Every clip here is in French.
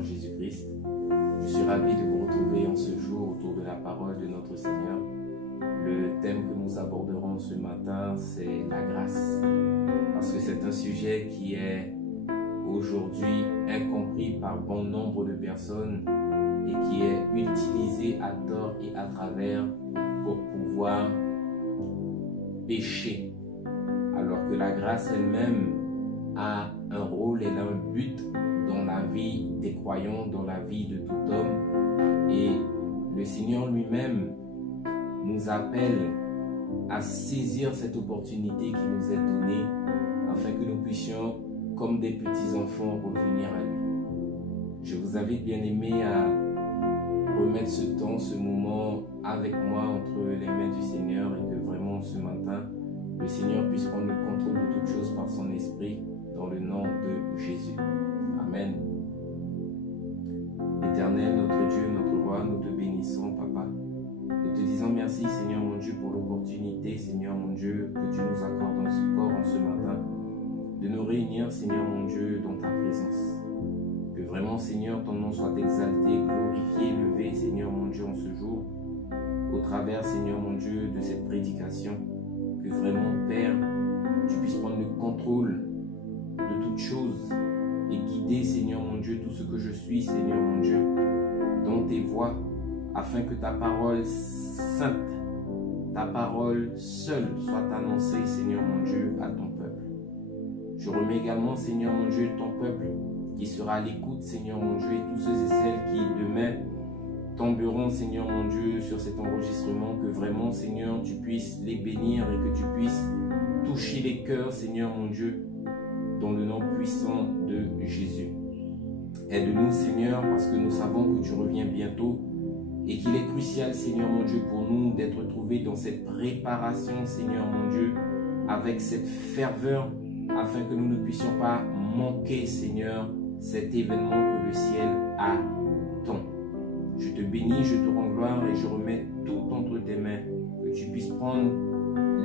Seigneur Jésus-Christ. Je suis ravi de vous retrouver en ce jour autour de la parole de notre Seigneur. Le thème que nous aborderons ce matin, c'est la grâce. Parce que c'est un sujet qui est aujourd'hui incompris par bon nombre de personnes et qui est utilisé à tort et à travers pour pouvoir pécher. Alors que la grâce elle-même a un rôle, elle a un but dans la vie des croyants, dans la vie de tout homme. Et le Seigneur lui-même nous appelle à saisir cette opportunité qui nous est donnée afin que nous puissions, comme des petits enfants, revenir à lui. Je vous invite, bien-aimés, à remettre ce temps, ce moment avec moi entre les mains du Seigneur et que vraiment ce matin, le Seigneur puisse prendre le contrôle de toutes choses par son esprit dans le nom de Jésus. Amen. Éternel, notre Dieu, notre roi, nous te bénissons, Papa. Nous te disons merci, Seigneur mon Dieu, pour l'opportunité, Seigneur mon Dieu, que tu nous accordes encore en ce matin, de nous réunir, Seigneur mon Dieu, dans ta présence. Que vraiment, Seigneur, ton nom soit exalté, glorifié, élevé, Seigneur mon Dieu, en ce jour, au travers, Seigneur mon Dieu, de cette prédication. Que vraiment, Père, tu puisses prendre le contrôle de toutes choses et guider, Seigneur mon Dieu, tout ce que je suis, Seigneur mon Dieu, dans tes voies, afin que ta parole sainte, ta parole seule soit annoncée, Seigneur mon Dieu, à ton peuple. Je remets également, Seigneur mon Dieu, ton peuple qui sera à l'écoute, Seigneur mon Dieu, et tous ceux et celles qui demain tomberont, Seigneur mon Dieu, sur cet enregistrement, que vraiment, Seigneur, tu puisses les bénir et que tu puisses toucher les cœurs, Seigneur mon Dieu, dans le nom puissant de Jésus. Aide-nous, Seigneur, parce que nous savons que tu reviens bientôt et qu'il est crucial, Seigneur mon Dieu, pour nous d'être trouvés dans cette préparation, Seigneur mon Dieu, avec cette ferveur, afin que nous ne puissions pas manquer, Seigneur, cet événement que le ciel attend. Je te bénis, je te rends gloire et je remets tout entre tes mains, que tu puisses prendre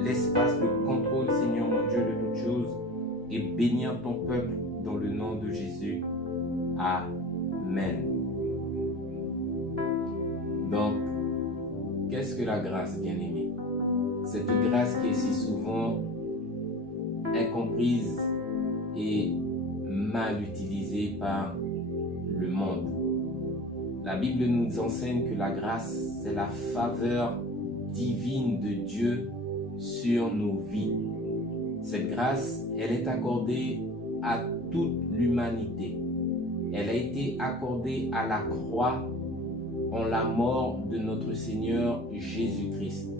l'espace de contrôle, Seigneur mon Dieu, de toutes choses, et bénir ton peuple dans le nom de Jésus. Amen. Donc, qu'est-ce que la grâce, bien-aimée? Cette grâce qui est si souvent incomprise et mal utilisée par le monde. La Bible nous enseigne que la grâce, c'est la faveur divine de Dieu sur nos vies. Cette grâce, elle est accordée à toute l'humanité. Elle a été accordée à la croix en la mort de notre Seigneur Jésus-Christ.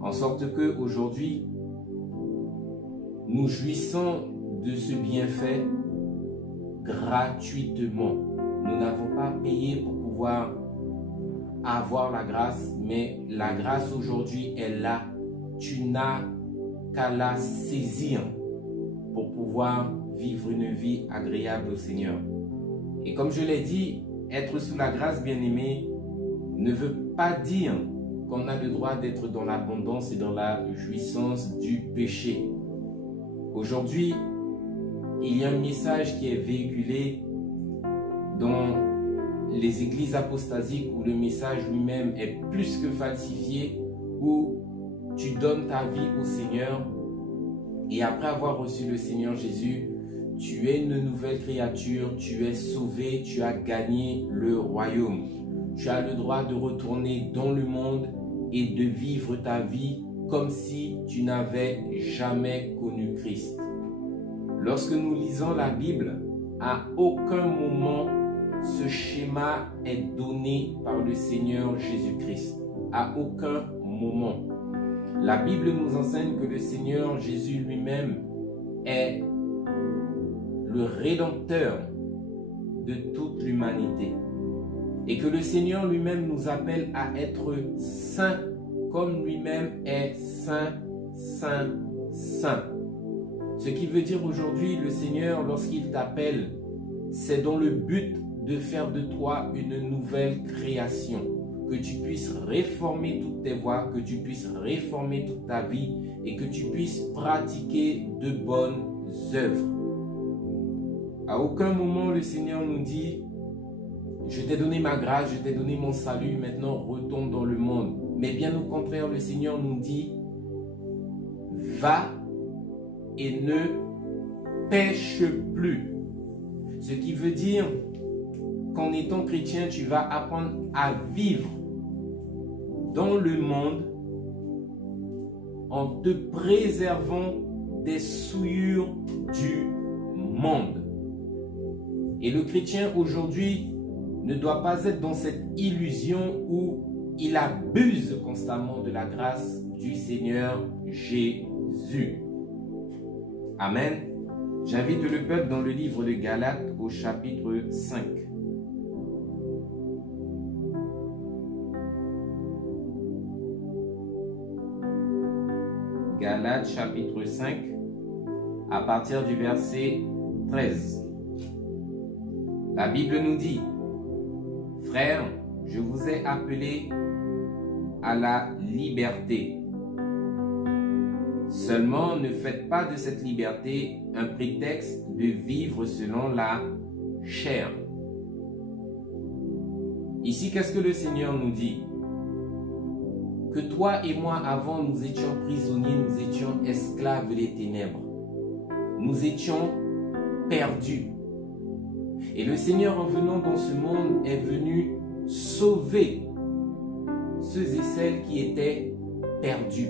En sorte que aujourd'hui, nous jouissons de ce bienfait gratuitement. Nous n'avons pas payé pour pouvoir avoir la grâce, mais la grâce aujourd'hui est là. Tu n'as qu'à la saisir pour pouvoir vivre une vie agréable au Seigneur. Et comme je l'ai dit, être sous la grâce, bien-aimé, ne veut pas dire qu'on a le droit d'être dans l'abondance et dans la jouissance du péché. Aujourd'hui, il y a un message qui est véhiculé dans les églises apostasiques où le message lui-même est plus que falsifié, où tu donnes ta vie au Seigneur et après avoir reçu le Seigneur Jésus, tu es une nouvelle créature, tu es sauvé, tu as gagné le royaume. Tu as le droit de retourner dans le monde et de vivre ta vie comme si tu n'avais jamais connu Christ. Lorsque nous lisons la Bible, à aucun moment ce schéma est donné par le Seigneur Jésus-Christ. À aucun moment. La Bible nous enseigne que le Seigneur Jésus lui-même est le Rédempteur de toute l'humanité. Et que le Seigneur lui-même nous appelle à être saints comme lui-même est saint, saint, saint. Ce qui veut dire aujourd'hui, le Seigneur, lorsqu'il t'appelle, c'est dans le but de faire de toi une nouvelle création. Que tu puisses réformer toutes tes voies, que tu puisses réformer toute ta vie et que tu puisses pratiquer de bonnes œuvres. À aucun moment le Seigneur nous dit je t'ai donné ma grâce, je t'ai donné mon salut, maintenant retourne dans le monde. Mais bien au contraire, le Seigneur nous dit, va et ne pêche plus. Ce qui veut dire qu'en étant chrétien, tu vas apprendre à vivre dans le monde en te préservant des souillures du monde. Et le chrétien aujourd'hui ne doit pas être dans cette illusion où il abuse constamment de la grâce du Seigneur Jésus. Amen. J'invite le peuple dans le livre de Galates au chapitre 5. Galates chapitre 5, à partir du verset 13. La Bible nous dit, « Frères, je vous ai appelés à la liberté. Seulement, ne faites pas de cette liberté un prétexte de vivre selon la chair. » Ici, qu'est-ce que le Seigneur nous dit? Que toi et moi, avant, nous étions prisonniers, nous étions esclaves des ténèbres. Nous étions perdus. Et le Seigneur, en venant dans ce monde, est venu sauver ceux et celles qui étaient perdus.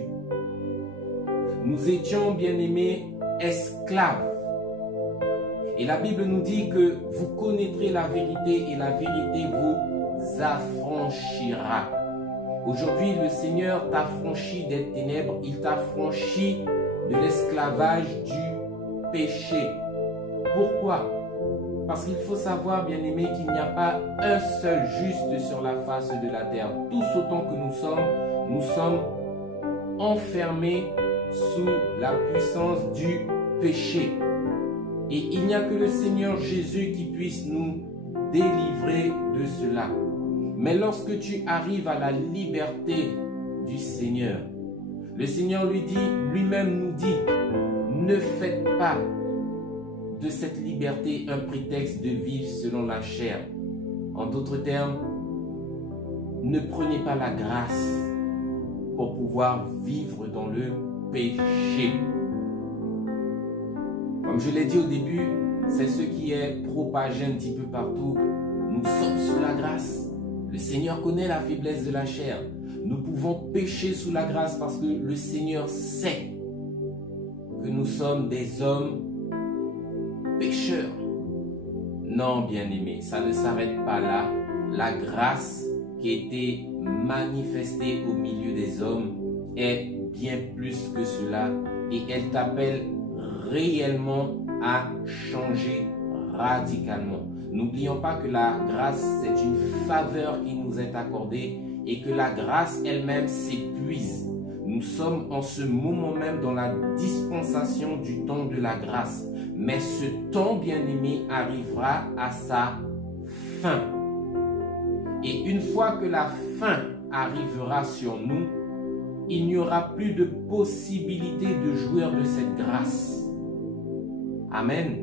Nous étions, bien-aimés, esclaves. Et la Bible nous dit que vous connaîtrez la vérité et la vérité vous affranchira. Aujourd'hui, le Seigneur t'a franchi des ténèbres, il t'a franchi de l'esclavage du péché. Pourquoi? Parce qu'il faut savoir, bien-aimé, qu'il n'y a pas un seul juste sur la face de la terre. Tous autant que nous sommes enfermés sous la puissance du péché. Et il n'y a que le Seigneur Jésus qui puisse nous délivrer de cela. Mais lorsque tu arrives à la liberté du Seigneur, le Seigneur lui-même nous dit, ne faites pas de cette liberté un prétexte de vivre selon la chair. En d'autres termes, ne prenez pas la grâce pour pouvoir vivre dans le péché. Comme je l'ai dit au début, c'est ce qui est propagé un petit peu partout. Nous sommes sous la grâce. Le Seigneur connaît la faiblesse de la chair. Nous pouvons pécher sous la grâce parce que le Seigneur sait que nous sommes des hommes pécheurs. Non, bien-aimés, ça ne s'arrête pas là. La grâce qui a été manifestée au milieu des hommes est bien plus que cela. Et elle t'appelle réellement à changer radicalement. N'oublions pas que la grâce, c'est une faveur qui nous est accordée et que la grâce elle-même s'épuise. Nous sommes en ce moment même dans la dispensation du temps de la grâce. Mais ce temps, bien-aimé, arrivera à sa fin. Et une fois que la fin arrivera sur nous, il n'y aura plus de possibilité de jouir de cette grâce. Amen.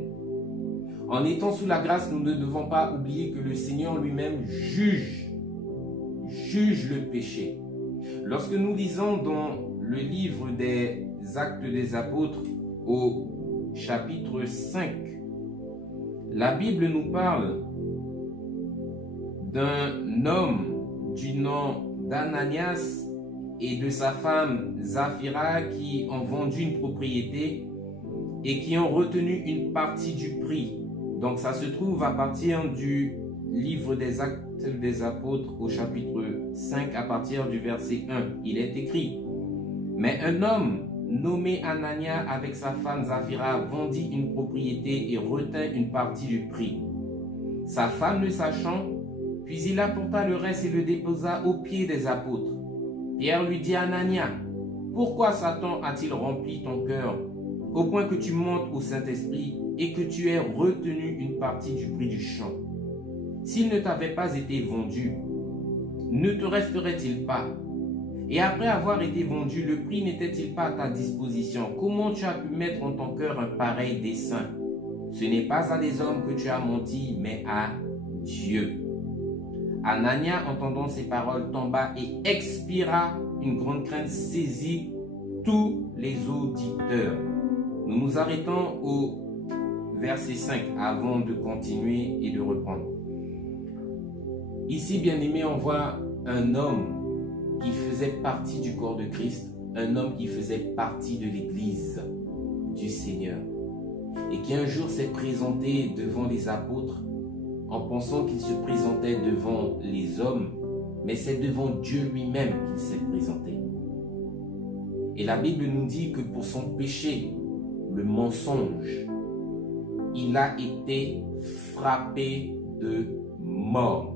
En étant sous la grâce, nous ne devons pas oublier que le Seigneur lui-même juge le péché. Lorsque nous lisons dans le livre des Actes des Apôtres au chapitre 5, la Bible nous parle d'un homme du nom d'Ananias et de sa femme Zaphira qui ont vendu une propriété et qui ont retenu une partie du prix. Donc ça se trouve à partir du livre des Actes des Apôtres au chapitre 5 à partir du verset 1. Il est écrit: mais un homme nommé Anania avec sa femme Zaphira vendit une propriété et retint une partie du prix. Sa femme le sachant, puis il apporta le reste et le déposa aux pieds des apôtres. Pierre lui dit à Anania: pourquoi Satan a-t-il rempli ton cœur au point que tu montes au Saint-Esprit et que tu aies retenu une partie du prix du champ? S'il ne t'avait pas été vendu, ne te resterait-il pas? Et après avoir été vendu, le prix n'était-il pas à ta disposition? Comment tu as pu mettre en ton cœur un pareil dessein? Ce n'est pas à des hommes que tu as menti, mais à Dieu. Anania, entendant ces paroles, tomba et expira. Une grande crainte saisit tous les auditeurs. Nous nous arrêtons au verset 5 avant de continuer et de reprendre. Ici, bien-aimés, on voit un homme qui faisait partie du corps de Christ, un homme qui faisait partie de l'Église du Seigneur et qui un jour s'est présenté devant les apôtres en pensant qu'il se présentait devant les hommes, mais c'est devant Dieu lui-même qu'il s'est présenté. Et la Bible nous dit que pour son péché, le mensonge, il a été frappé de mort.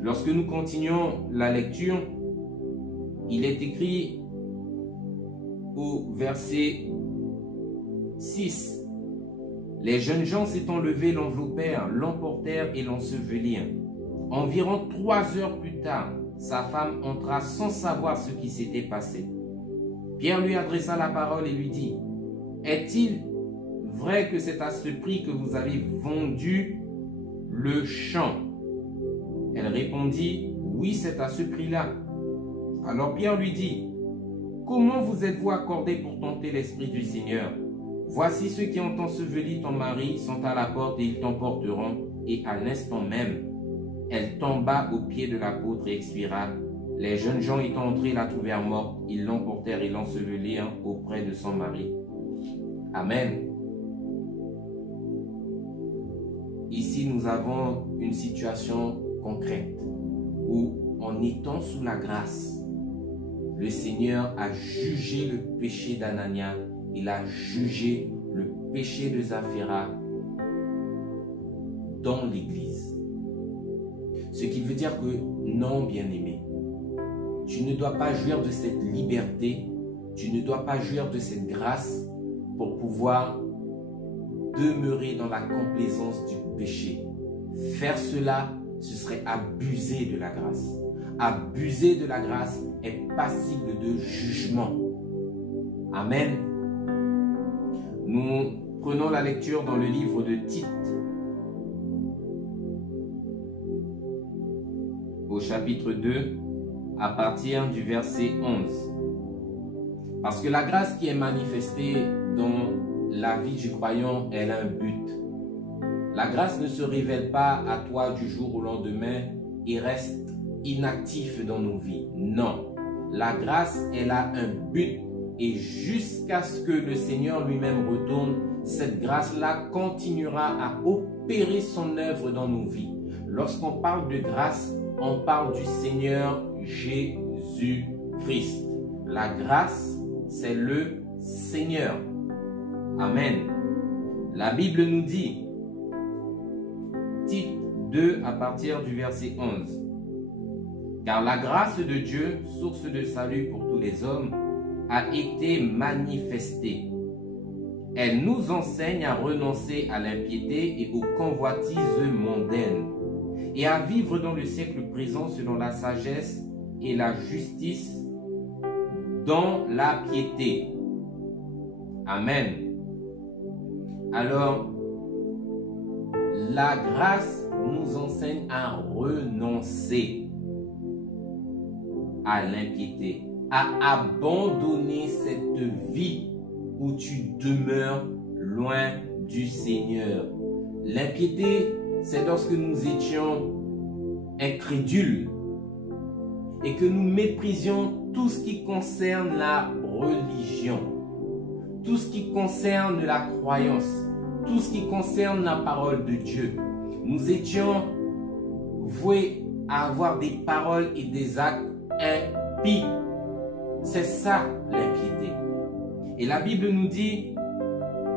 Lorsque nous continuons la lecture, il est écrit au verset 6. Les jeunes gens s'étant levés l'enveloppèrent, l'emportèrent et l'ensevelirent. Environ 3 heures plus tard, sa femme entra sans savoir ce qui s'était passé. Pierre lui adressa la parole et lui dit, « Est-il vrai que c'est à ce prix que vous avez vendu le champ ?» Elle répondit, « Oui, c'est à ce prix-là. » Alors Pierre lui dit, « Comment vous êtes-vous accordé pour tenter l'Esprit du Seigneur? Voici ceux qui ont enseveli ton mari sont à la porte et ils t'emporteront. » Et à l'instant même, elle tomba aux pieds de l'apôtre et expira. Les jeunes gens étant entrés la trouvèrent morte. Ils l'emportèrent et l'ensevelirent auprès de son mari. Amen. Ici, nous avons une situation concrète où, en étant sous la grâce, le Seigneur a jugé le péché d'Anania, il a jugé le péché de Sapphira dans l'Église. Ce qui veut dire que non, bien-aimé, tu ne dois pas jouir de cette liberté, tu ne dois pas jouir de cette grâce pour pouvoir demeurer dans la complaisance du péché. Faire cela, ce serait abuser de la grâce. Abuser de la grâce est passible de jugement. Amen. Nous prenons la lecture dans le livre de Tite, au chapitre 2, à partir du verset 11. Parce que la grâce qui est manifestée dans la vie du croyant, elle a un but. La grâce ne se révèle pas à toi du jour au lendemain et reste inactif dans nos vies. Non, la grâce, elle a un but et jusqu'à ce que le Seigneur lui-même retourne, cette grâce-là continuera à opérer son œuvre dans nos vies. Lorsqu'on parle de grâce, on parle du Seigneur Jésus-Christ. La grâce, c'est le Seigneur. Amen. La Bible nous dit, Tite 2 à partir du verset 11. Car la grâce de Dieu, source de salut pour tous les hommes, a été manifestée. Elle nous enseigne à renoncer à l'impiété et aux convoitises mondaines et à vivre dans le siècle présent selon la sagesse et la justice dans la piété. Amen. Alors, la grâce nous enseigne à renoncer à l'impiété, à abandonner cette vie où tu demeures loin du Seigneur. L'impiété, c'est lorsque nous étions incrédules et que nous méprisions tout ce qui concerne la religion, tout ce qui concerne la croyance, tout ce qui concerne la parole de Dieu. Nous étions voués à avoir des paroles et des actes impies. C'est ça l'impiété. Et la Bible nous dit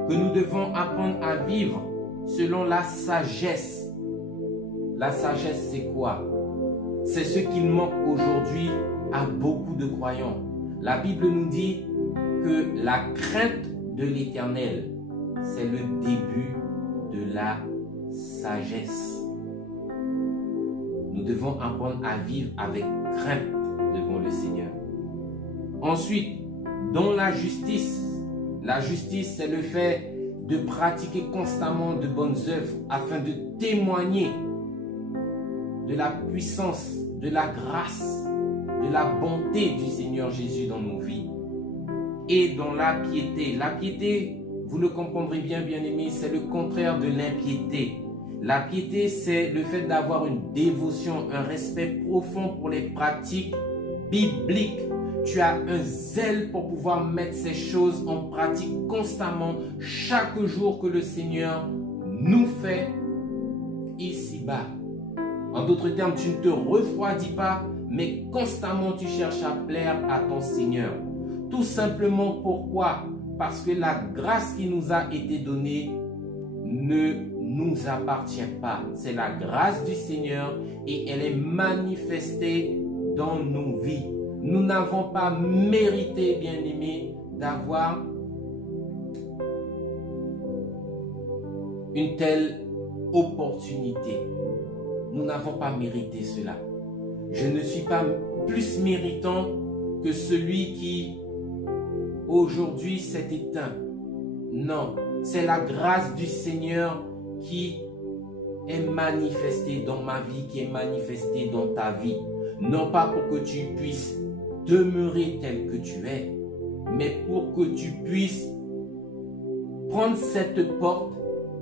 que nous devons apprendre à vivre selon la sagesse. La sagesse, c'est quoi? C'est ce qu'il manque aujourd'hui à beaucoup de croyants. La Bible nous dit que la crainte de l'Éternel, c'est le début de la sagesse. Nous devons apprendre à vivre avec crainte devant le Seigneur. Ensuite, dans la justice, c'est le fait de pratiquer constamment de bonnes œuvres afin de témoigner de la puissance, de la grâce, de la bonté du Seigneur Jésus dans nos vies et dans la piété. La piété, vous le comprendrez bien, bien-aimés, c'est le contraire de l'impiété. La piété, c'est le fait d'avoir une dévotion, un respect profond pour les pratiques bibliques. Tu as un zèle pour pouvoir mettre ces choses en pratique constamment, chaque jour que le Seigneur nous fait ici-bas. En d'autres termes, tu ne te refroidis pas, mais constamment tu cherches à plaire à ton Seigneur. Tout simplement pourquoi? Parce que la grâce qui nous a été donnée ne nous appartient pas. C'est la grâce du Seigneur et elle est manifestée dans nos vies. Nous n'avons pas mérité, bien-aimés, d'avoir une telle opportunité. Nous n'avons pas mérité cela. Je ne suis pas plus méritant que celui qui aujourd'hui s'est éteint. Non, c'est la grâce du Seigneur qui est manifestée dans ma vie, qui est manifestée dans ta vie. Non pas pour que tu puisses demeurer tel que tu es, mais pour que tu puisses prendre cette porte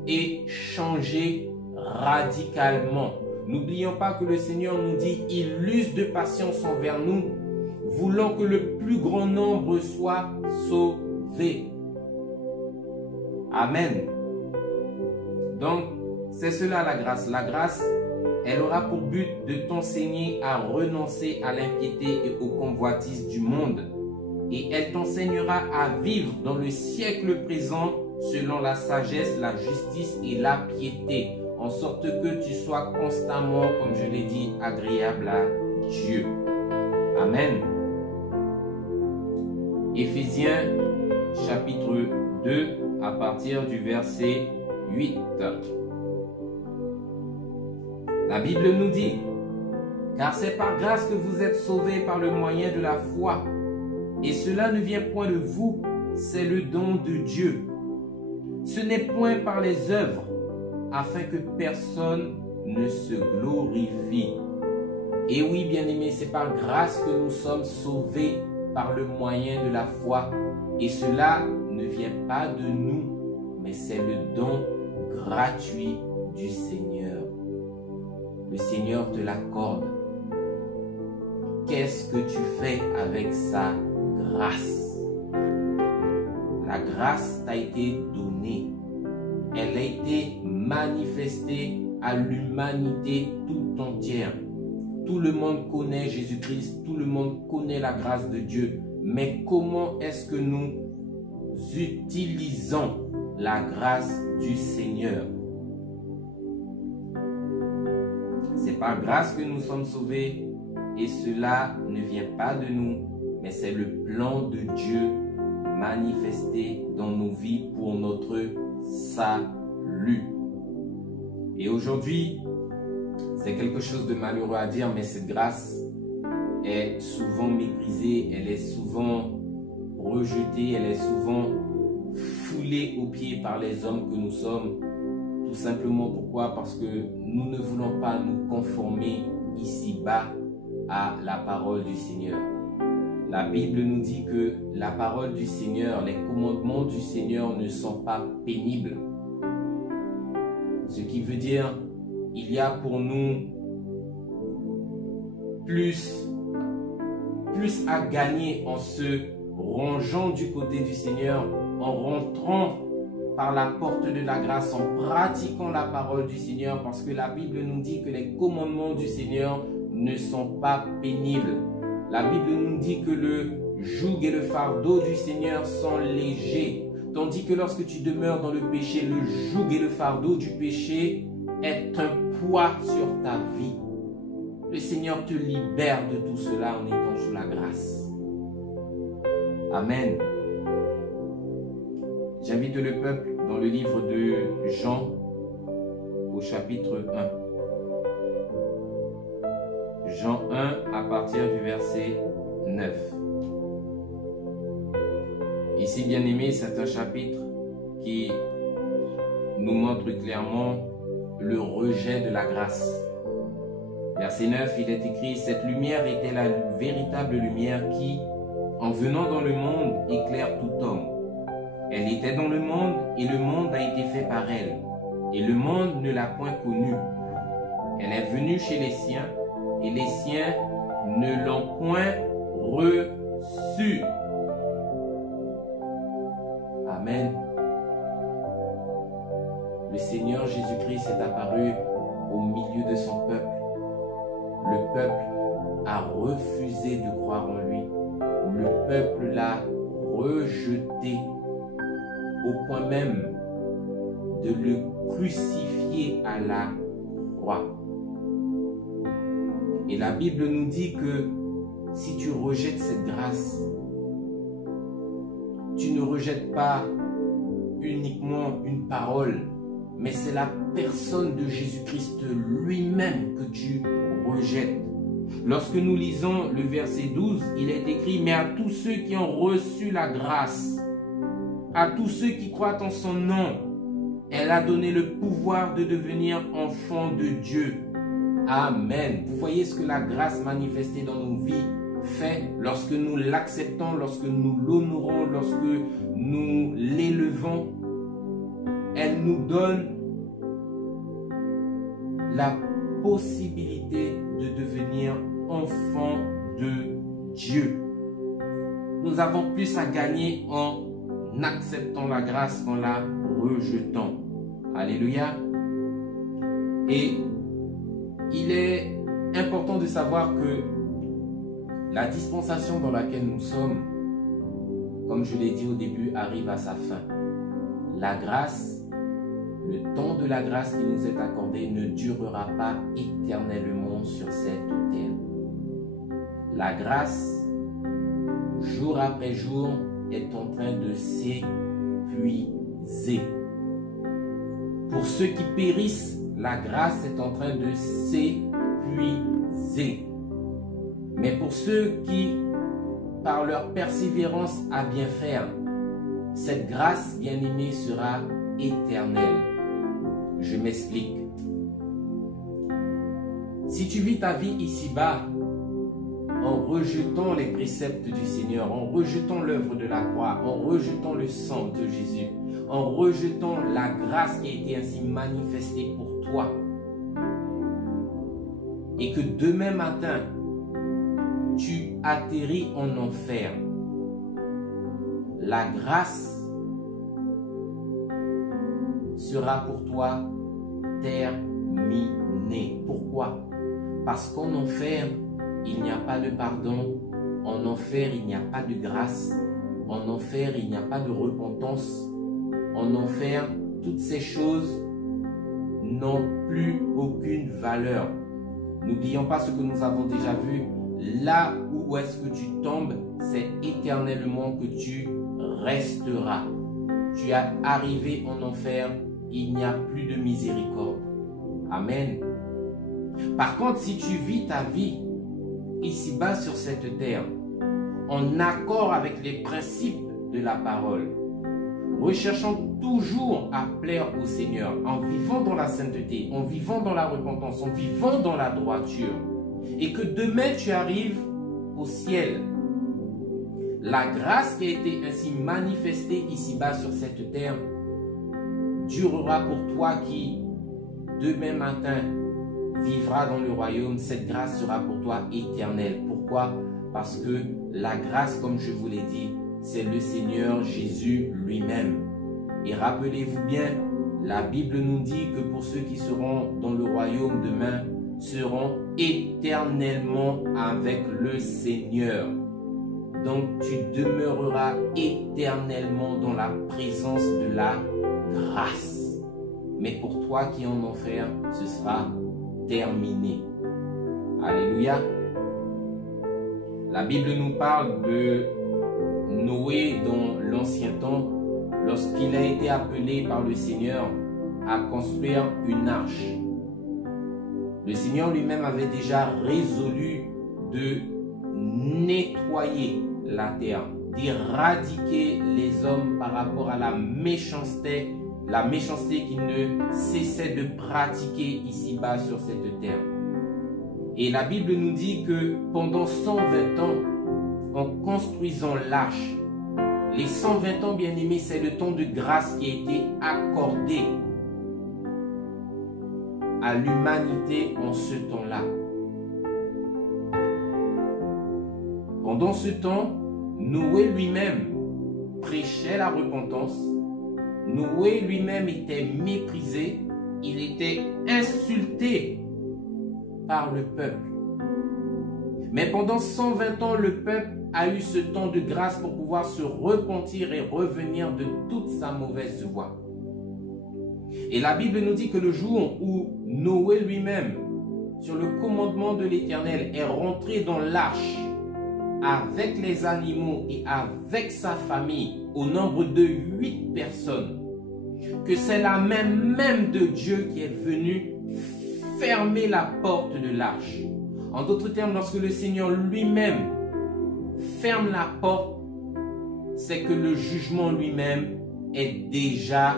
et changer radicalement. N'oublions pas que le Seigneur nous dit, il use de patience envers nous, voulant que le plus grand nombre soit sauvé. Amen. Donc, c'est cela la grâce. La grâce, elle aura pour but de t'enseigner à renoncer à l'impiété et aux convoitises du monde. Et elle t'enseignera à vivre dans le siècle présent selon la sagesse, la justice et la piété, en sorte que tu sois constamment, comme je l'ai dit, agréable à Dieu. Amen. Éphésiens chapitre 2 à partir du verset 8. La Bible nous dit, car c'est par grâce que vous êtes sauvés par le moyen de la foi. Et cela ne vient point de vous, c'est le don de Dieu. Ce n'est point par les œuvres, afin que personne ne se glorifie. Et oui, bien-aimés, c'est par grâce que nous sommes sauvés par le moyen de la foi. Et cela ne vient pas de nous, mais c'est le don gratuit du Seigneur. Le Seigneur te l'accorde. Qu'est-ce que tu fais avec sa grâce? La grâce t'a été donnée. Elle a été manifestée à l'humanité tout entière. Tout le monde connaît Jésus-Christ, tout le monde connaît la grâce de Dieu. Mais comment est-ce que nous utilisons la grâce du Seigneur? C'est par grâce que nous sommes sauvés et cela ne vient pas de nous, mais c'est le plan de Dieu manifesté dans nos vies pour notre salut. Et aujourd'hui, c'est quelque chose de malheureux à dire, mais cette grâce est souvent méprisée, elle est souvent rejetée, elle est souvent foulée aux pieds par les hommes que nous sommes. Tout simplement pourquoi? Parce que nous ne voulons pas nous conformer ici-bas à la parole du Seigneur. La Bible nous dit que la parole du Seigneur, les commandements du Seigneur ne sont pas pénibles. Ce qui veut dire, il y a pour nous plus à gagner en se rangeant du côté du Seigneur, en rentrant par la porte de la grâce, en pratiquant la parole du Seigneur, parce que la Bible nous dit que les commandements du Seigneur ne sont pas pénibles. La Bible nous dit que le joug et le fardeau du Seigneur sont légers, tandis que lorsque tu demeures dans le péché, le joug et le fardeau du péché est un poids sur ta vie. Le Seigneur te libère de tout cela en étant sous la grâce. Amen. J'invite le peuple dans le livre de Jean au chapitre 1. Jean 1 à partir du verset 9. Ici, bien aimé, c'est un chapitre qui nous montre clairement le rejet de la grâce. Verset 9, il est écrit, « Cette lumière était la véritable lumière qui, en venant dans le monde, éclaire tout homme. Elle était dans le monde et le monde a été fait par elle. Et le monde ne l'a point connue. Elle est venue chez les siens et les siens ne l'ont point reçue. » Amen. Le Seigneur Jésus-Christ est apparu au milieu de son peuple. Le peuple a refusé de croire en lui. Le peuple l'a rejeté au point même de le crucifier à la croix. Et la Bible nous dit que si tu rejettes cette grâce, tu ne rejettes pas uniquement une parole, mais c'est la personne de Jésus-Christ lui-même que tu rejettes. Lorsque nous lisons le verset 12, il est écrit « Mais à tous ceux qui ont reçu la grâce, à tous ceux qui croient en son nom, elle a donné le pouvoir de devenir enfants de Dieu. » Amen. Vous voyez ce que la grâce manifestée dans nos vies fait lorsque nous l'acceptons, lorsque nous l'honorons, lorsque nous l'élevons. Elle nous donne la possibilité de devenir enfants de Dieu. Nous avons plus à gagner en acceptant la grâce qu'en la rejetant. Alléluia. Et il est important de savoir que la dispensation dans laquelle nous sommes, comme je l'ai dit au début, arrive à sa fin. La grâce, le temps de la grâce qui nous est accordé ne durera pas éternellement sur cette terre. La grâce, jour après jour, est en train de s'épuiser. Pour ceux qui périssent, la grâce est en train de s'épuiser. Mais pour ceux qui, par leur persévérance à bien faire, cette grâce bien-aimée sera éternelle. Je m'explique. Si tu vis ta vie ici-bas en rejetant les préceptes du Seigneur, en rejetant l'œuvre de la croix, en rejetant le sang de Jésus, en rejetant la grâce qui a été ainsi manifestée pour toi, et que demain matin, tu atterris en enfer, la grâce sera pour toi terminée. Pourquoi? Parce qu'en enfer, il n'y a pas de pardon. En enfer, il n'y a pas de grâce. En enfer, il n'y a pas de repentance. En enfer, toutes ces choses n'ont plus aucune valeur. N'oublions pas ce que nous avons déjà vu. Là où est-ce que tu tombes, c'est éternellement que tu resteras. Tu es arrivé en enfer, il n'y a plus de miséricorde. Amen. Par contre, si tu vis ta vie ici-bas sur cette terre, en accord avec les principes de la parole, recherchant toujours à plaire au Seigneur, en vivant dans la sainteté, en vivant dans la repentance, en vivant dans la droiture, et que demain tu arrives au ciel, la grâce qui a été ainsi manifestée ici-bas sur cette terre durera pour toi qui, demain matin, vivra dans le royaume. Cette grâce sera pour toi éternelle. Pourquoi? Parce que la grâce, comme je vous l'ai dit, c'est le Seigneur Jésus lui-même. Et rappelez-vous bien, la Bible nous dit que pour ceux qui seront dans le royaume demain, seront éternellement avec le Seigneur. Donc tu demeureras éternellement dans la présence de la grâce. Mais pour toi qui es en enfer, ce sera terminé. Alléluia. La Bible nous parle de Noé dans l'ancien temps, lorsqu'il a été appelé par le Seigneur à construire une arche. Le Seigneur lui-même avait déjà résolu de nettoyer la terre, d'éradiquer les hommes par rapport à la méchanceté qu'il ne cessait de pratiquer ici-bas sur cette terre. Et la Bible nous dit que pendant 120 ans, en construisant l'arche, les 120 ans, bien-aimés, c'est le temps de grâce qui a été accordé à l'humanité en ce temps-là. Pendant ce temps, Noé lui-même prêchait la repentance. Noé lui-même était méprisé. Il était insulté par le peuple. Mais pendant 120 ans, le peuple a eu ce temps de grâce pour pouvoir se repentir et revenir de toute sa mauvaise voie. Et la Bible nous dit que le jour où Noé lui-même, sur le commandement de l'Éternel, est rentré dans l'arche avec les animaux et avec sa famille, au nombre de 8 personnes, que c'est la même de Dieu qui est venue fermer la porte de l'arche. En d'autres termes, lorsque le Seigneur lui-même ferme la porte, c'est que le jugement lui-même est déjà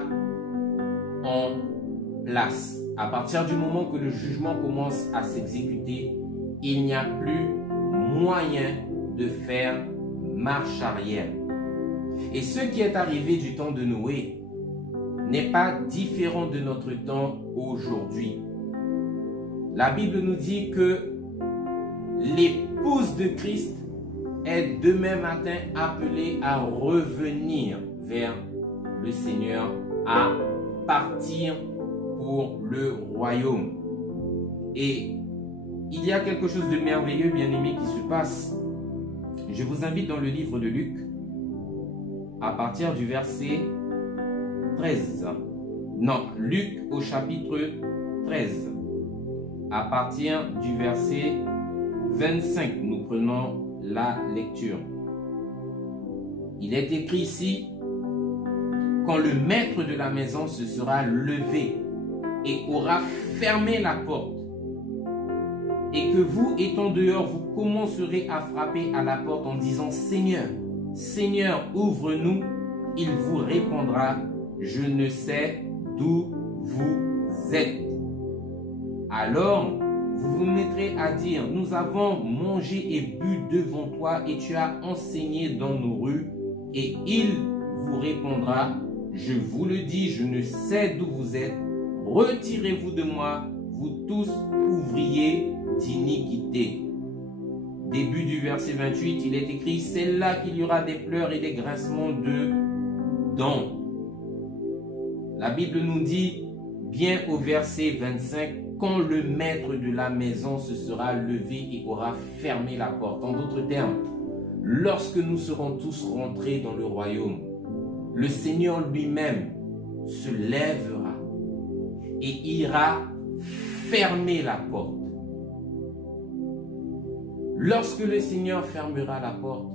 en place. À partir du moment que le jugement commence à s'exécuter, il n'y a plus moyen de faire marche arrière. Et ce qui est arrivé du temps de Noé n'est pas différent de notre temps aujourd'hui. La Bible nous dit que l'épouse de Christ est demain matin appelée à revenir vers le Seigneur, à partir pour le royaume. Et il y a quelque chose de merveilleux, bien-aimé, qui se passe. Je vous invite dans le livre de Luc, à partir du verset 13. Non, Luc au chapitre 13. À partir du verset 25, nous prenons la lecture. Il est écrit ici: quand le maître de la maison se sera levé et aura fermé la porte, et que vous, étant dehors, vous commencerez à frapper à la porte en disant: Seigneur, Seigneur, ouvre-nous. Il vous répondra: je ne sais d'où vous êtes. Alors, vous vous mettrez à dire: nous avons mangé et bu devant toi, et tu as enseigné dans nos rues. Et il vous répondra: je vous le dis, je ne sais d'où vous êtes. Retirez-vous de moi, vous tous ouvriers d'iniquité. Début du verset 28, il est écrit: c'est là qu'il y aura des pleurs et des grincements de dents. La Bible nous dit bien au verset 25: quand le maître de la maison se sera levé et aura fermé la porte. En d'autres termes, lorsque nous serons tous rentrés dans le royaume, le Seigneur lui-même se lèvera et ira fermer la porte. Lorsque le Seigneur fermera la porte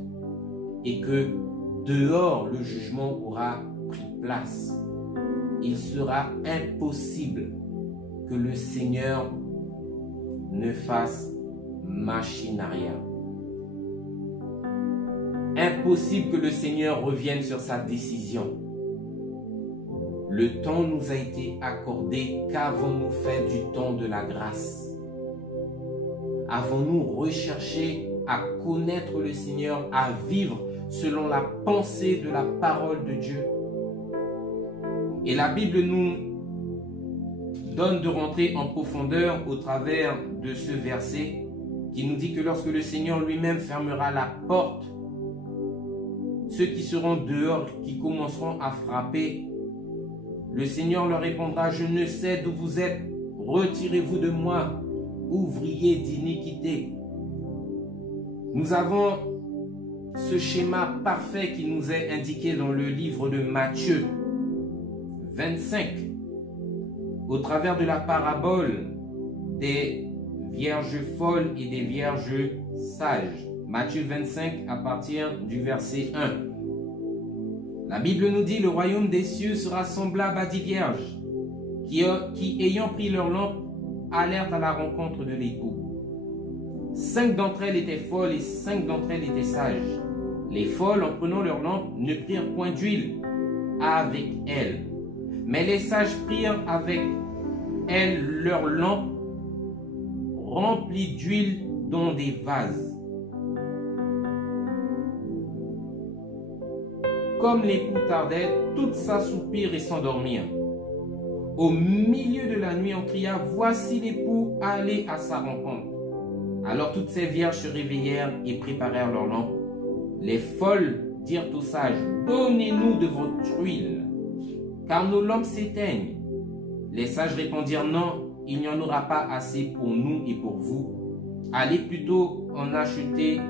et que dehors le jugement aura pris place, il sera impossible que le Seigneur ne fasse machine arrière. Impossible que le Seigneur revienne sur sa décision. Le temps nous a été accordé. Qu'avons-nous fait du temps de la grâce? Avons-nous recherché à connaître le Seigneur, à vivre selon la pensée de la parole de Dieu? Et la Bible nous donne de rentrer en profondeur au travers de ce verset qui nous dit que lorsque le Seigneur lui-même fermera la porte, ceux qui seront dehors, qui commenceront à frapper, le Seigneur leur répondra: je ne sais d'où vous êtes, retirez-vous de moi, ouvriers d'iniquité. Nous avons ce schéma parfait qui nous est indiqué dans le livre de Matthieu 25, au travers de la parabole des vierges folles et des vierges sages. Matthieu 25 à partir du verset 1. La Bible nous dit: le royaume des cieux sera semblable à 10 vierges qui ayant pris leur lampe, allèrent à la rencontre de l'époux. 5 d'entre elles étaient folles et 5 d'entre elles étaient sages. Les folles, en prenant leur lampe, ne prirent point d'huile avec elles. Mais les sages prirent avec elles leur lampe, remplis d'huile dans des vases. Comme l'époux tardait, toutes s'assoupirent et s'endormirent. Au milieu de la nuit, on cria, voici l'époux, allez à sa rencontre. Alors toutes ces vierges se réveillèrent et préparèrent leurs lampes. Les folles dirent aux sages, donnez-nous de votre huile, car nos lampes s'éteignent. Les sages répondirent, non, il n'y en aura pas assez pour nous et pour vous. Allez plutôt en acheter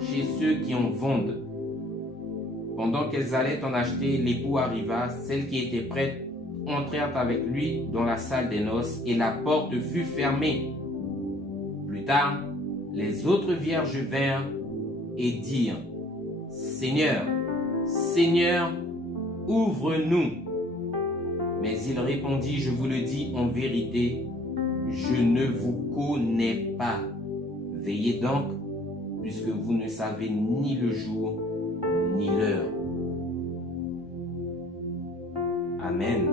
chez ceux qui en vendent. Pendant qu'elles allaient en acheter, l'époux arriva, celles qui étaient prêtes entrèrent avec lui dans la salle des noces et la porte fut fermée. Plus tard, les autres vierges vinrent et dirent, Seigneur, Seigneur, ouvre-nous. Mais il répondit, je vous le dis en vérité, je ne vous connais pas. Veillez donc, puisque vous ne savez ni le jour ni l'heure. Amen.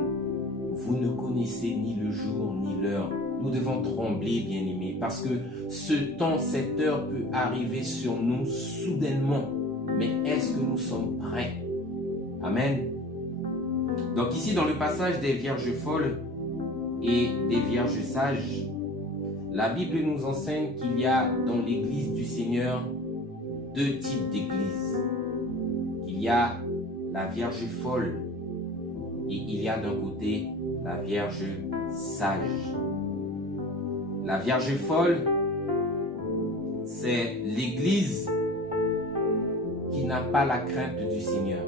Vous ne connaissez ni le jour ni l'heure. Nous devons trembler, bien-aimés, parce que ce temps, cette heure peut arriver sur nous soudainement. Mais est-ce que nous sommes prêts? Amen. Donc ici, dans le passage des vierges folles et des vierges sages, la Bible nous enseigne qu'il y a dans l'église du Seigneur deux types d'églises. Il y a la Vierge folle et il y a d'un côté la Vierge sage. La Vierge folle, c'est l'église qui n'a pas la crainte du Seigneur.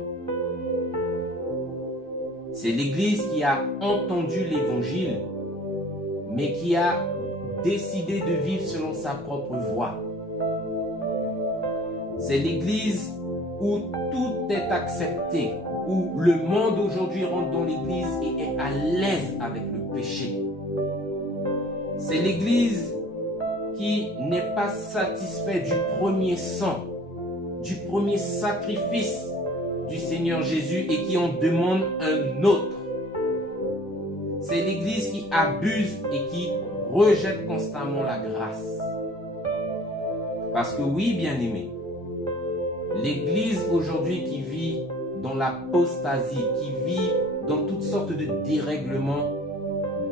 C'est l'église qui a entendu l'évangile, mais qui a décidé de vivre selon sa propre voie. C'est l'église où tout est accepté, où le monde aujourd'hui rentre dans l'église et est à l'aise avec le péché. C'est l'église qui n'est pas satisfait du premier sang, du premier sacrifice du Seigneur Jésus et qui en demande un autre. C'est l'église qui abuse et qui rejette constamment la grâce. Parce que oui, bien-aimés, l'église aujourd'hui qui vit dans l'apostasie, qui vit dans toutes sortes de dérèglements,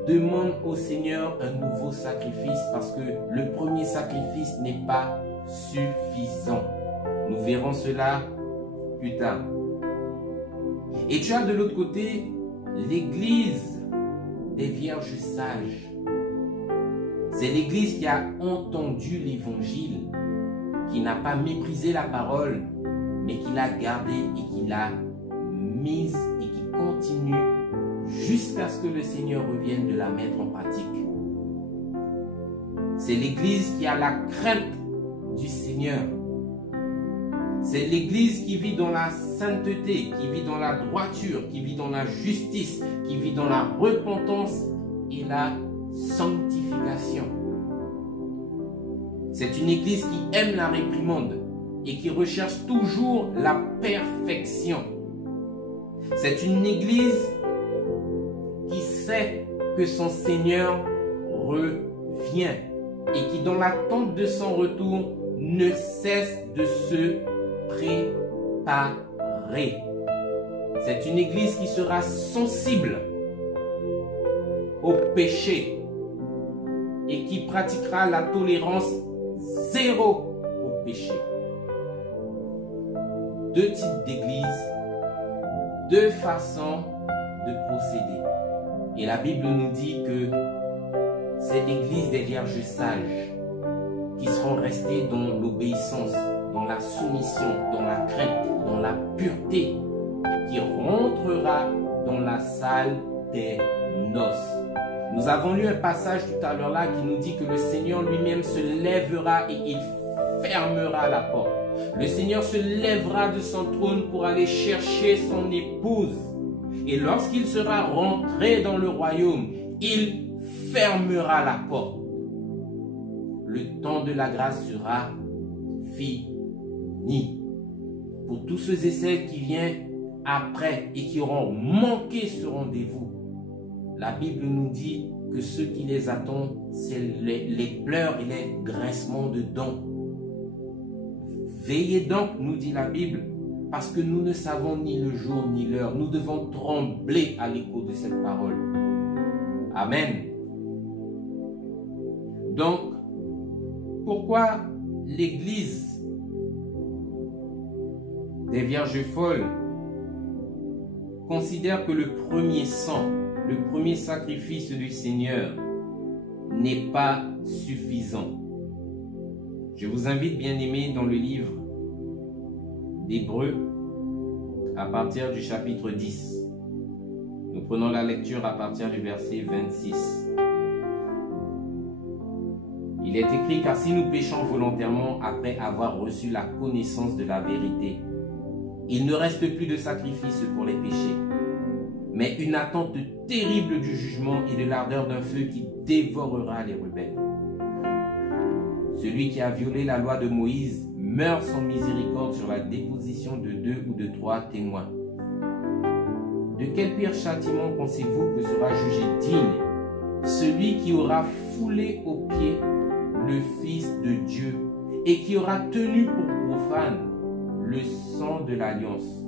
demande au Seigneur un nouveau sacrifice parce que le premier sacrifice n'est pas suffisant. Nous verrons cela plus tard. Et tu as de l'autre côté l'église des vierges sages. C'est l'église qui a entendu l'évangile, qui n'a pas méprisé la parole, mais qui l'a gardée et qui l'a mise et qui continue jusqu'à ce que le Seigneur revienne de la mettre en pratique. C'est l'église qui a la crainte du Seigneur. C'est l'église qui vit dans la sainteté, qui vit dans la droiture, qui vit dans la justice, qui vit dans la repentance et la sanctification. C'est une église qui aime la réprimande et qui recherche toujours la perfection. C'est une église qui sait que son Seigneur revient et qui, dans l'attente de son retour, ne cesse de se préparer. C'est une église qui sera sensible au péché et qui pratiquera la tolérance zéro au péché. Deux types d'églises, deux façons de procéder. Et la Bible nous dit que c'est l'église des vierges sages qui seront restées dans l'obéissance, dans la soumission, dans la crainte, dans la pureté, qui rentrera dans la salle des noces. Nous avons lu un passage tout à l'heure là qui nous dit que le Seigneur lui-même se lèvera et il fermera la porte. Le Seigneur se lèvera de son trône pour aller chercher son épouse. Et lorsqu'il sera rentré dans le royaume, il fermera la porte. Le temps de la grâce sera fini. Pour tous ceux et celles qui viennent après et qui auront manqué ce rendez-vous, la Bible nous dit que ce qui les attend, c'est les pleurs et les grincements de dents. Veillez donc, nous dit la Bible, parce que nous ne savons ni le jour ni l'heure. Nous devons trembler à l'écho de cette parole. Amen. Donc, pourquoi l'Église des Vierges folles considère que le premier sang, le premier sacrifice du Seigneur n'est pas suffisant? Je vous invite, bien-aimés, dans le livre d'Hébreux, à partir du chapitre 10. Nous prenons la lecture à partir du verset 26. Il est écrit: car si nous péchons volontairement après avoir reçu la connaissance de la vérité, il ne reste plus de sacrifice pour les péchés, mais une attente terrible du jugement et de l'ardeur d'un feu qui dévorera les rebelles. Celui qui a violé la loi de Moïse meurt sans miséricorde sur la déposition de 2 ou de 3 témoins. De quel pire châtiment pensez-vous que sera jugé digne celui qui aura foulé aux pieds le Fils de Dieu et qui aura tenu pour profane le sang de l'alliance,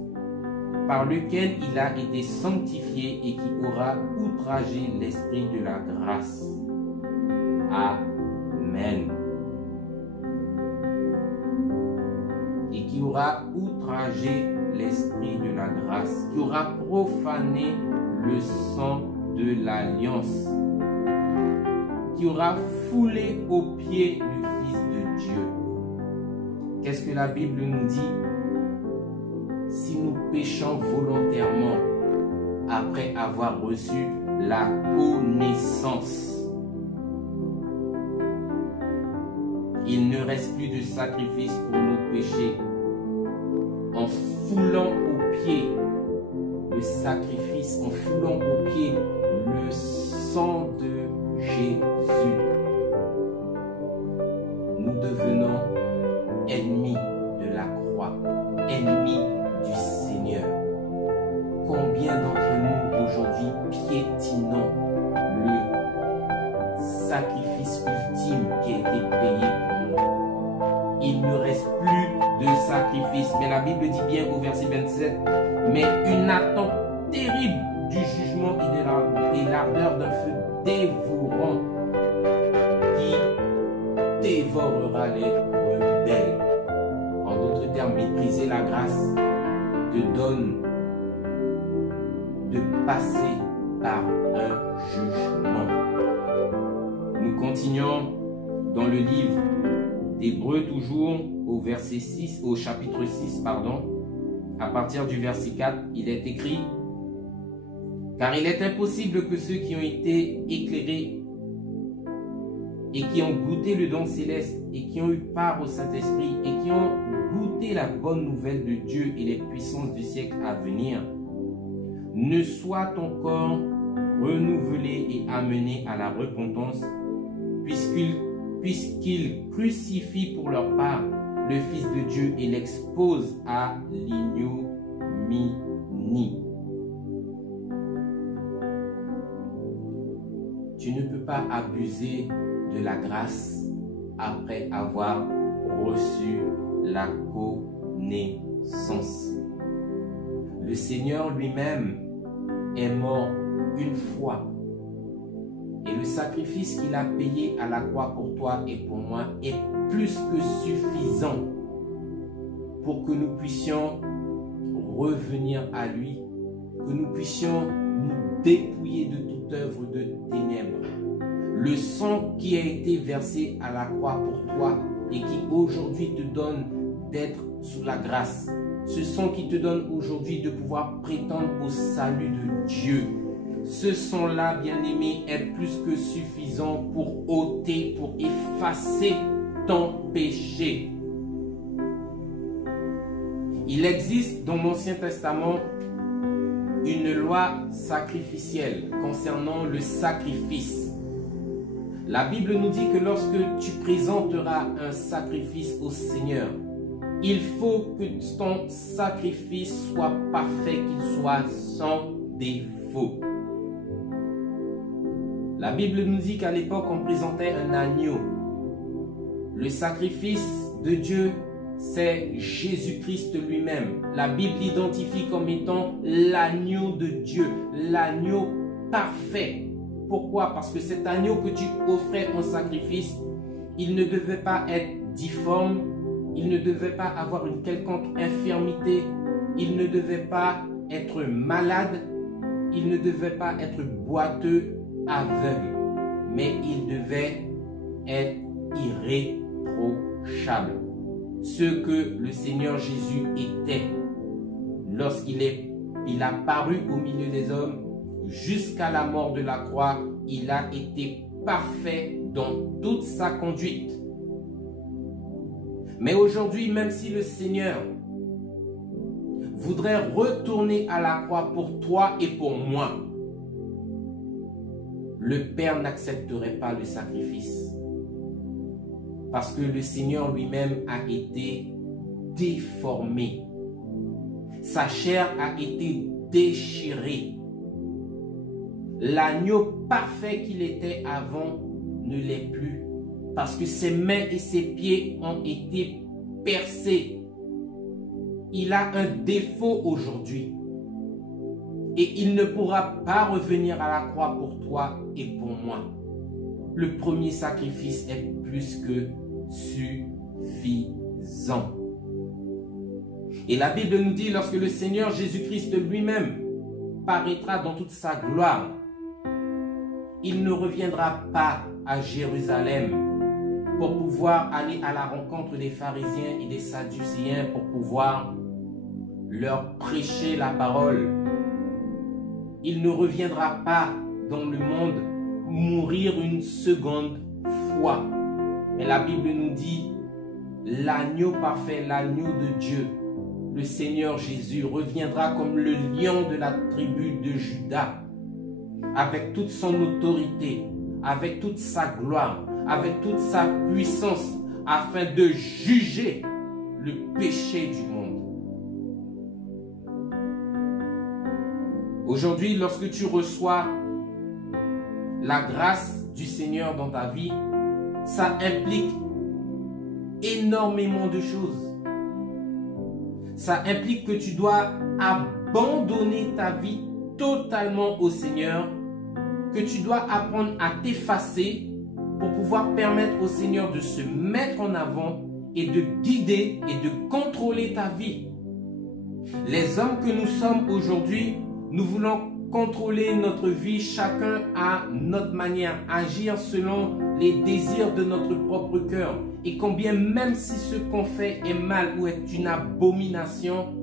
par lequel il a été sanctifié, et qui aura outragé l'esprit de la grâce? Amen. Et qui aura outragé l'esprit de la grâce, qui aura profané le sang de l'alliance, qui aura foulé aux pieds le Fils de Dieu. Qu'est-ce que la Bible nous dit? Si nous péchons volontairement après avoir reçu la connaissance, il ne reste plus de sacrifice pour nos péchés. En foulant aux pieds le sacrifice, en foulant aux pieds le sang de Jésus, nous devenons ennemis de la croix, ennemis du Seigneur. Combien d'entre nous aujourd'hui piétinons le sacrifice ultime qui a été payé pour nous? Il ne reste plus de sacrifice. Mais la Bible dit bien au verset 27, mais une attente terrible du jugement et l'ardeur d'un feu dévorant qui dévorera les rebelles. En d'autres termes, mépriser la grâce te donne de passer par un jugement. Nous continuons dans le livre d'Hébreux, toujours au verset 6, au chapitre 6, pardon, à partir du verset 4, il est écrit: car il est impossible que ceux qui ont été éclairés et qui ont goûté le don céleste et qui ont eu part au Saint-Esprit et qui ont goûté la bonne nouvelle de Dieu et les puissances du siècle à venir ne soient encore renouvelés et amenés à la repentance, puisqu'ils crucifient pour leur part le Fils de Dieu et l'exposent à l'ignominie. Tu ne peux pas abuser de la grâce après avoir reçu la connaissance. Le Seigneur lui-même est mort une fois. Et le sacrifice qu'il a payé à la croix pour toi et pour moi est plus que suffisant pour que nous puissions revenir à lui, que nous puissions nous dépouiller de toute œuvre de ténèbres. Le sang qui a été versé à la croix pour toi et qui aujourd'hui te donne d'être sous la grâce, ce sang qui te donne aujourd'hui de pouvoir prétendre au salut de Dieu, ce sang-là, bien-aimé, est plus que suffisant pour ôter, pour effacer ton péché. Il existe dans l'Ancien Testament une loi sacrificielle concernant le sacrifice. La Bible nous dit que lorsque tu présenteras un sacrifice au Seigneur, il faut que ton sacrifice soit parfait, qu'il soit sans défaut. La Bible nous dit qu'à l'époque, on présentait un agneau. Le sacrifice de Dieu, c'est Jésus-Christ lui-même. La Bible l'identifie comme étant l'agneau de Dieu, l'agneau parfait. Pourquoi? Parce que cet agneau que tu offrais en sacrifice, il ne devait pas être difforme, il ne devait pas avoir une quelconque infirmité, il ne devait pas être malade, il ne devait pas être boiteux, aveugle, mais il devait être irréprochable. Ce que le Seigneur Jésus était lorsqu'il a paru au milieu des hommes jusqu'à la mort de la croix, il a été parfait dans toute sa conduite. Mais aujourd'hui, même si le Seigneur voudrait retourner à la croix pour toi et pour moi, le Père n'accepterait pas le sacrifice. Parce que le Seigneur lui-même a été déformé. Sa chair a été déchirée. L'agneau parfait qu'il était avant ne l'est plus. Parce que ses mains et ses pieds ont été percés. Il a un défaut aujourd'hui. Et il ne pourra pas revenir à la croix pour toi et pour moi. Le premier sacrifice est plus que suffisant. Et la Bible nous dit, lorsque le Seigneur Jésus-Christ lui-même paraîtra dans toute sa gloire, il ne reviendra pas à Jérusalem pour pouvoir aller à la rencontre des pharisiens et des sadducéens pour pouvoir leur prêcher la parole. Il ne reviendra pas dans le monde mourir une seconde fois. Mais la Bible nous dit, l'agneau parfait, l'agneau de Dieu, le Seigneur Jésus reviendra comme le lion de la tribu de Juda, avec toute son autorité, avec toute sa gloire, avec toute sa puissance, afin de juger le péché du monde. Aujourd'hui, lorsque tu reçois la grâce du Seigneur dans ta vie, ça implique énormément de choses. Ça implique que tu dois abandonner ta vie totalement au Seigneur, que tu dois apprendre à t'effacer pour pouvoir permettre au Seigneur de se mettre en avant et de guider et de contrôler ta vie. Les hommes que nous sommes aujourd'hui, nous voulons contrôler notre vie, chacun à notre manière, agir selon les désirs de notre propre cœur. Et combien même si ce qu'on fait est mal ou est une abomination,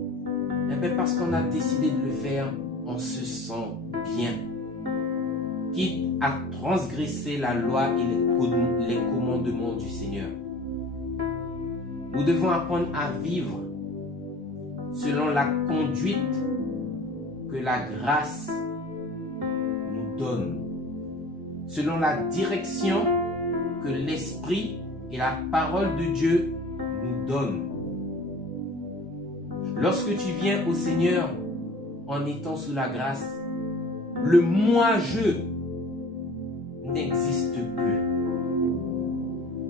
eh bien parce qu'on a décidé de le faire, on se sent bien. Quitte à transgresser la loi et les commandements du Seigneur. Nous devons apprendre à vivre selon la conduite que la grâce nous donne, selon la direction que l'Esprit et la parole de Dieu nous donnent. Lorsque tu viens au Seigneur en étant sous la grâce, le moi-je n'existe plus.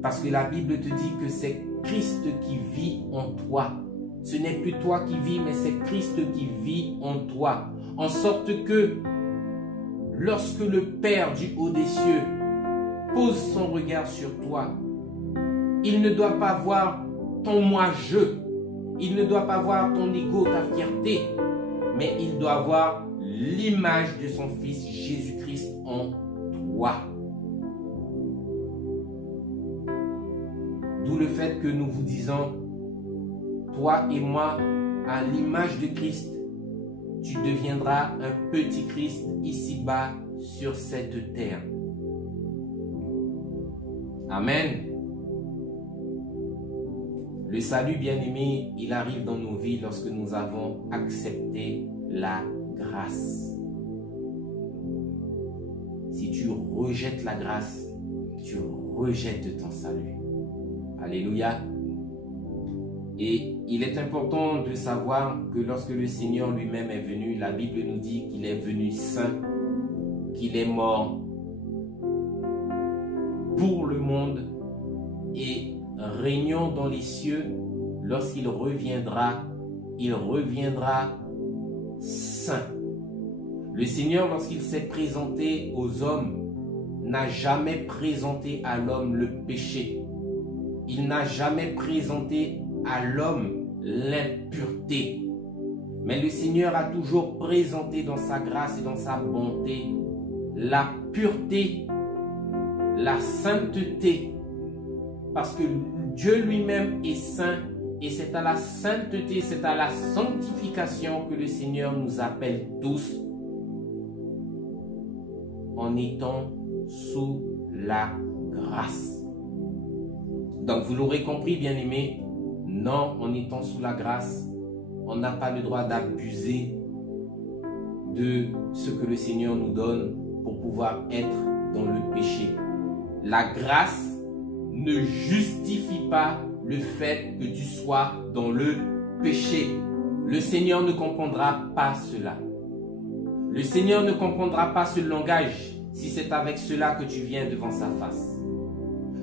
Parce que la Bible te dit que c'est Christ qui vit en toi. Ce n'est plus toi qui vis, mais c'est Christ qui vit en toi. En sorte que lorsque le Père du haut des cieux pose son regard sur toi, il ne doit pas voir ton moi-je, il ne doit pas voir ton ego, ta fierté, mais il doit voir l'image de son Fils Jésus-Christ en toi. D'où le fait que nous vous disons, toi et moi, à l'image de Christ, tu deviendras un petit Christ ici-bas sur cette terre. Amen. Le salut, bien-aimé, il arrive dans nos vies lorsque nous avons accepté la grâce. Si tu rejettes la grâce, tu rejettes ton salut. Alléluia. Et il est important de savoir que lorsque le Seigneur lui-même est venu, la Bible nous dit qu'il est venu saint, qu'il est mort pour le monde et régnant dans les cieux. Lorsqu'il reviendra, il reviendra saint. Le Seigneur, lorsqu'il s'est présenté aux hommes, n'a jamais présenté à l'homme le péché. Il n'a jamais présenté à l'homme l'impureté. Mais le Seigneur a toujours présenté dans sa grâce et dans sa bonté la pureté, la sainteté. Parce que Dieu lui-même est saint et c'est à la sainteté, c'est à la sanctification que le Seigneur nous appelle tous en étant sous la grâce. Donc vous l'aurez compris, bien-aimés, non, en étant sous la grâce, on n'a pas le droit d'abuser de ce que le Seigneur nous donne pour pouvoir être dans le péché. La grâce ne justifie pas le fait que tu sois dans le péché. Le Seigneur ne comprendra pas cela. Le Seigneur ne comprendra pas ce langage si c'est avec cela que tu viens devant sa face.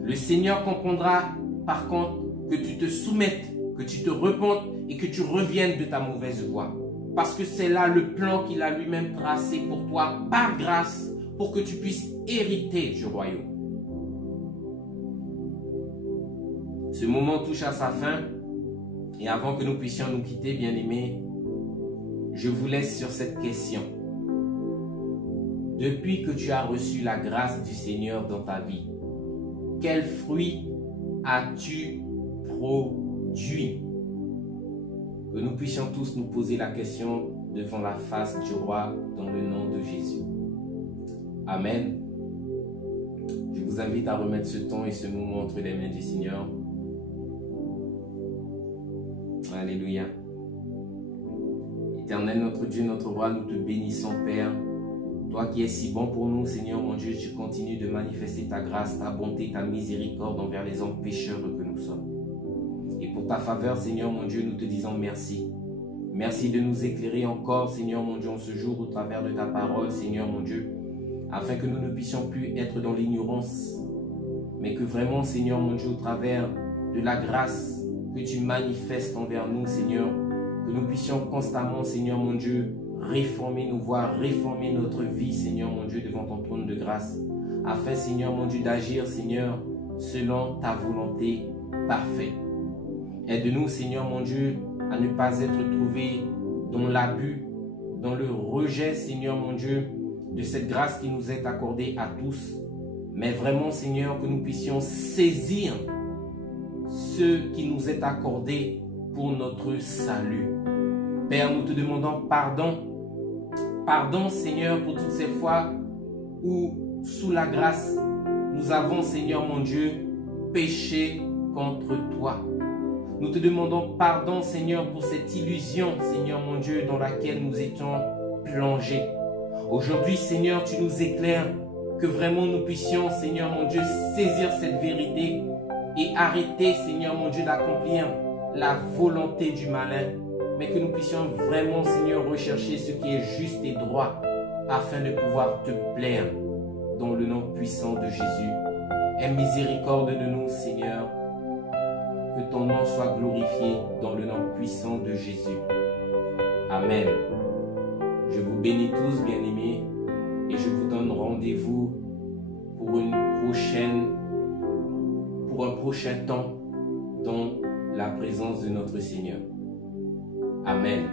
Le Seigneur comprendra par contre que tu te soumettes, que tu te repentes et que tu reviennes de ta mauvaise voie. Parce que c'est là le plan qu'il a lui-même tracé pour toi par grâce pour que tu puisses hériter du royaume. Ce moment touche à sa fin et avant que nous puissions nous quitter, bien-aimés, je vous laisse sur cette question. Depuis que tu as reçu la grâce du Seigneur dans ta vie, quel fruit as-tu produit? Que nous puissions tous nous poser la question devant la face du roi dans le nom de Jésus. Amen. Je vous invite à remettre ce temps et ce moment entre les mains du Seigneur. Alléluia. Éternel, notre Dieu, notre roi, nous te bénissons, Père. Toi qui es si bon pour nous, Seigneur mon Dieu, tu continues de manifester ta grâce, ta bonté, ta miséricorde envers les hommes pécheurs que nous sommes. Et pour ta faveur, Seigneur mon Dieu, nous te disons merci. Merci de nous éclairer encore, Seigneur mon Dieu, en ce jour au travers de ta parole, Seigneur mon Dieu, afin que nous ne puissions plus être dans l'ignorance, mais que vraiment, Seigneur mon Dieu, au travers de la grâce que tu manifestes envers nous, Seigneur, que nous puissions constamment, Seigneur mon Dieu, réformer nos voies, réformer notre vie, Seigneur mon Dieu, devant ton trône de grâce, afin, Seigneur mon Dieu, d'agir, Seigneur, selon ta volonté parfaite. Aide-nous, Seigneur mon Dieu, à ne pas être trouvés dans l'abus, dans le rejet, Seigneur mon Dieu, de cette grâce qui nous est accordée à tous, mais vraiment, Seigneur, que nous puissions saisir ce qui nous est accordé pour notre salut. Père, nous te demandons pardon. Pardon, Seigneur, pour toutes ces fois où, sous la grâce, nous avons, Seigneur mon Dieu, péché contre toi. Nous te demandons pardon, Seigneur, pour cette illusion, Seigneur mon Dieu, dans laquelle nous étions plongés. Aujourd'hui, Seigneur, tu nous éclaires, que vraiment nous puissions, Seigneur mon Dieu, saisir cette vérité et arrêter, Seigneur mon Dieu, d'accomplir la volonté du malin, mais que nous puissions vraiment, Seigneur, rechercher ce qui est juste et droit, afin de pouvoir te plaire, dans le nom puissant de Jésus. Aie miséricorde de nous, Seigneur, que ton nom soit glorifié dans le nom puissant de Jésus. Amen. Je vous bénis tous, bien-aimés, et je vous donne rendez-vous pour un prochain temps dans la présence de notre Seigneur. Amen.